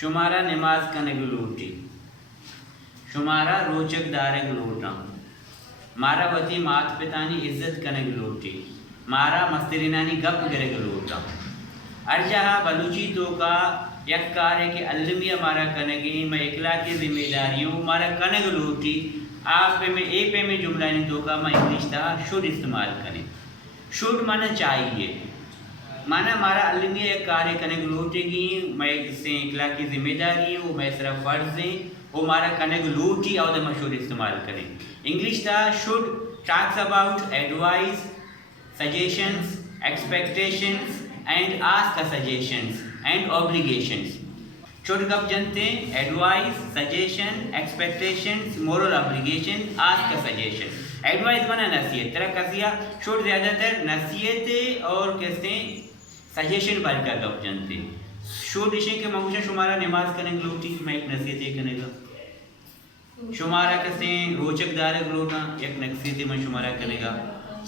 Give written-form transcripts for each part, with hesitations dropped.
शुमारा नमाज कनग लूटी, शुमारा रोचक दारग लूटा, मारा वती मात पितानी इज्जत कनग लूटी, मारा मस्तरिनानी गप गरग लूटा। अर्जहा बलूची तो का यक कार्य के अलमिया मारा कनगी मैं इकला की जिम्मेदारियों मारा कनग लूटी। आप पे में ए पे में जुमला ने तो का मैं इंग्लिश था शुड इस्तेमाल करें। शुड माना चाहिए, माना मारा अलमिया एक कार्य कनग लूटेगी मैं इससे इकला की जिम्मेदारी हूँ मैं सिर्फ फ़र्ज़ है वो मारा कनग लूटी और मैं शुड इस्तेमाल करें। इंग्लिश था should talks about advice, suggestions, expectations and ask suggestions and obligations. Should कब जानते हैं? Advice, suggestion, expectations, moral obligation, ask suggestion. Advice माना नसीहत, तरह कसिया शुड ज़्यादातर नसीहत और कहते हैं सजेशन बार का कब जानते हैं। शुड इसे के ममुशा शुमारा नमाज करेंगे लोटी मैं एक नसीहत करेगा, शुमारा कहते हैं रोचक दारक लोटा एक नसीहत में शुमारा करेगा।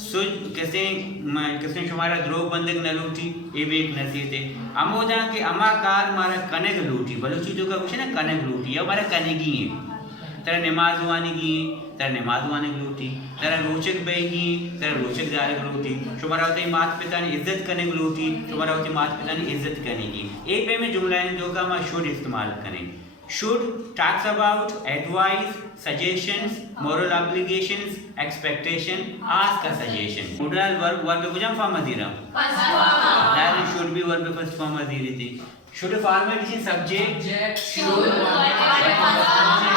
सुज कहते हैं शुमारा द्रोह बंदक न लूटी ये भी एक नसीहत है। अमोदा के अमाकार मारा कनक लूटी बलूची तो का कुछ ना कनक लूटी या हमारा कनेगी है तरह नमाज वानी की तरह नमाज वाने लूटी तरह रोचक बेगी तरह रोचक दारक लूटी। शुमारा होते मात पिता ने इज्जत करने को लूटी, शुमारा होते मात पिता ने इज्जत करने की। ए पे में जुमला ने जो का मैं शुड इस्तेमाल करें। Should talks about advice, suggestions, moral obligations, expectation, ask a suggestion. Modal verb verb को जम फॉर्म दे रहा हूँ। That should be verb first form दे रही थी। Should format is subject. Should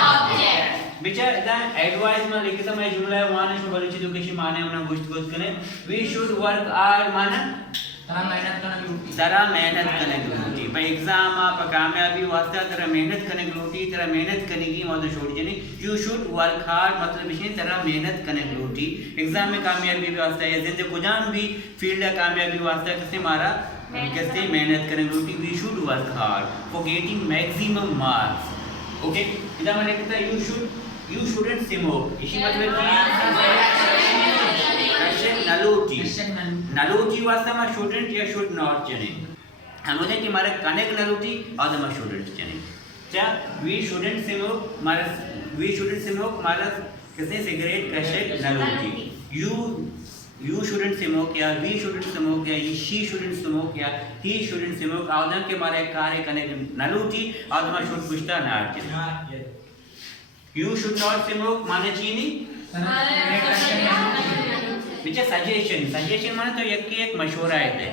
object. बिचार इधर advice में लिखा था मैं जुमला है वहाँ ने शुभ बलूची तो किसी माने अपना गुश्त करें। We should work hard माना तरह मेहनत करने की लूटी भाई एग्जाम आप कामयाबी वास्ते तरह मेहनत करने की लूटी तरह मेहनत करने की मतलब छोड़ जनी यू शुड वर्क हार्ड मतलब इसे तरह मेहनत करने की लूटी एग्जाम में कामयाबी वास्ते या जिंदगी को जान भी फील्ड कामयाबी वास्ते कैसे मारा कैसे मेहनत करने की लूटी। We should work hard for getting maximum marks. Okay इधर मैंने कहता यू शुडंट स्मोक इसी मतलब नलोटी नलोटी वास्ते में शुडंट या शुड नॉट चने हम बोलते हैं कि हमारा कनेक्ट नलोटी और हम शुडंट चने क्या वी शुडंट स्मोक हमारा किसने सिगरेट कशेट नलोटी यू शुडंट स्मोक या वी शुडंट स्मोक या शी शुडंट स्मोक या ही शुडंट स्मोक आउदम के हमारे कार्य कनेक्ट नलोटी और हम शुड पुष्टा नाट चने। यू शुड नॉट स्मोक माने चीनी विच सजेशन माने तो एक मशवरा है।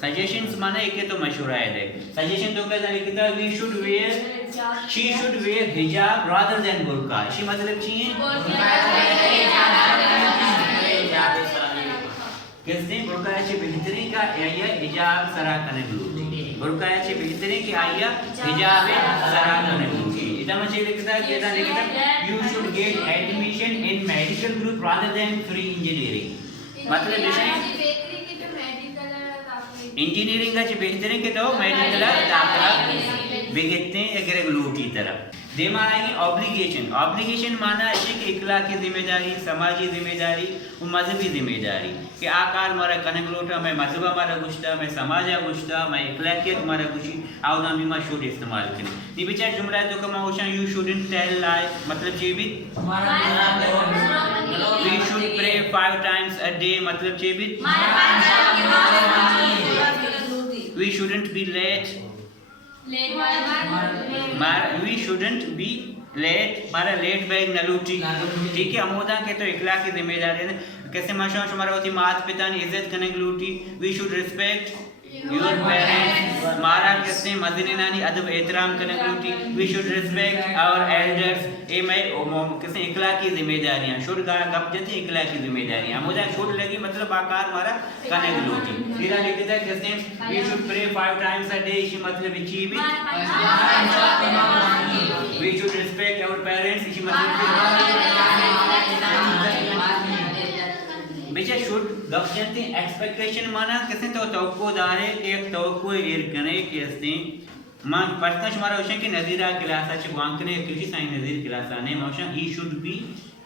सजेशंस माने एक तो मशवरा है। सजेशन तो कहता है कि we should wear she should wear हिजाब रादर देन बुर्का इसी मतलब चाहिए किसने बुर्का ऐसे बेहतरी का आया हिजाब सरा करने लूटी बुर्का ऐसे बेहतरी की आया हिजाब सरा करने लूटी। इधर मुझे लिखता है you should get admission in medical group rather than free engineering मतलब इंजीनियरिंग का बेहतरीन के तो मेडिकल दाखला बेगते हैं अगर लूटी तरफ दे माना है ऑब्लिगेशन माना है कि इखला की जिम्मेदारी समाजी जिम्मेदारी और मजहबी जिम्मेदारी कि आकार मारा कनक लोटा मैं मजहबा मारा गुश्ता मैं समाजा गुश्ता मैं इखलाकियत मारा गुशी आओ नाम भी मैं शुड इस्तेमाल करें। ये बेचार जुमला है तो कमा होशा यू शुडंट टेल लाई मतलब ये भी we should pray 5 times a day मतलब ये भी we shouldn't be late we shouldn't be late मारा लेट बैग नलूटी ठीक है। अमोदा के तो इखला की जिम्मेदारी है कैसे माशा हमारा होती मात पिता ने इज्जत करने की लूटी। We should respect your parents मारा कैसे मदनी नानी अदब एहतराम करने की लूटी। We should respect our elders ए मैं कैसे इखला की जिम्मेदारियां शुड का गप जती इखला की जिम्मेदारियां मुझे शुड लगी मतलब आकार मारा करने की लूटी। सीधा लिखता है कैसे we should pray 5 times a day इसी मतलब इची भी we should respect our parents इसी मतलब बेचा शुड गप जती एक्सपेक्टेशन माना कैसे तो तवक्को दारे कि एक तवक्को एर कने कैसे मान पढ़ता हमारा होशा कि नजीरा क्लास अच्छे वांकने कृषि साइन नजीर क्लास आने मोशा he should be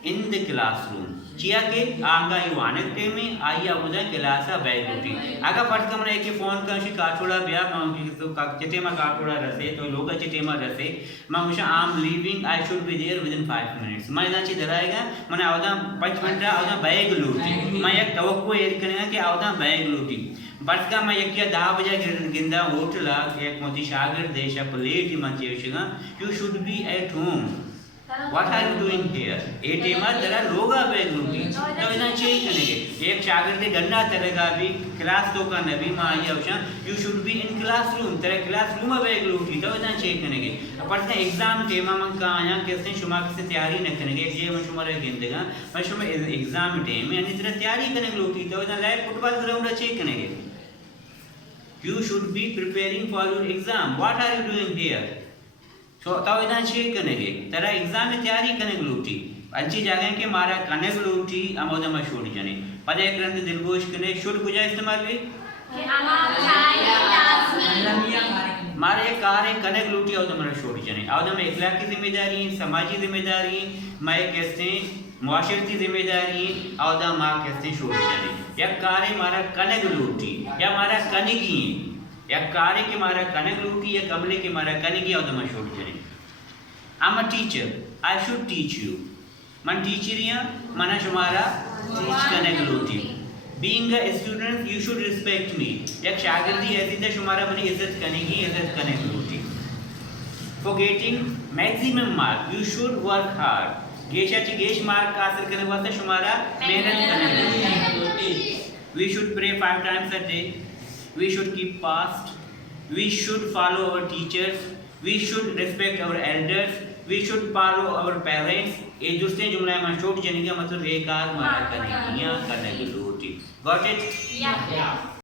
in the classroom. Chia ke anga you anek teme aya muda class a बैगुटी. अगर फर्स्ट कमरे के फोन का शी काठोड़ा बिया मांगी तो चिटे में काठोड़ा रसे तो लोग चिटे में रसे मांगुशा I am leaving I should be there within 5 minutes. मैं इधर ची दराएगा मैंने आवदा 5 मिनट रहा आवदा बैगुटी. मैं एक तवक्को एड करेगा कि आवदा बैगुटी. बस का मैं एक या 10 बजे गिंदा उठला एक मोती शागिर्द देशा plate मंचे विषगा you should be at home. What are you doing here? ए टेमा तेरा लोगा बैगुटी. तो इधर चेक करेंगे एक शागिर्द गन्ना तेरेगा भी क्लास तो का नबी माँ ये अवश्य you should be in classroom. तेरे क्लासरूम में बैगुटी तो इधर चेक करेंगे. पर से एग्जाम टेमा मन का आया कैसे शुमा किसे तैयारी न करेंगे ये मैं शुमारे गिंदेगा मैं शुमा एग्जाम टेम यानी तेरा तैयारी करने लोटी तो इधर लाइव फुटबॉल ग्राउंड चेक करेंगे. You should be preparing for your exam. What are you doing here? तो ताऊ इधर चेक करेंगे तेरा एग्जाम में तैयारी करने लोटी अच्छी जगह के मारा करने लोटी अमोदा में छोड़ जाने पदे ग्रंथ दिलगोश करने शुड कुजा इस्तेमाल भी मारे कार्य करने लोटी आओ तो मेरा छोड़ जाने आओ तो मैं इखलाक की जिम्मेदारी समाजी जिम्मेदारी मैं कैसे मुआशरती जिम्मेदारी आओ तो माँ कैसे छोड़ जाने या कार्य मारा करने लोटी या मारा करने की या कार्य के मारा कनक लूटी या कमले के मारा कनगी और दमा छोड़ जरे. I'm a teacher. I should teach you. मन टीचरिया मना शुमारा टीच कनक लूटी. Being a student, you should respect me. एक शागिर्दी ऐसी तो शुमारा बनी इज्जत कनेगी इज्जत कनक लूटी. For getting maximum mark, you should work hard. गेशाची गेश मार्क हासिल करने वास्ते शुमारा मेहनत कनेगी. We should pray 5 times a day. We should keep fast. We should follow our teachers. We should respect our elders. We should follow our parents. ये दूसरे जुमले में छोड़ जाने का मतलब एक आध मारा करने की या करने की लोटी. Got it? Yeah.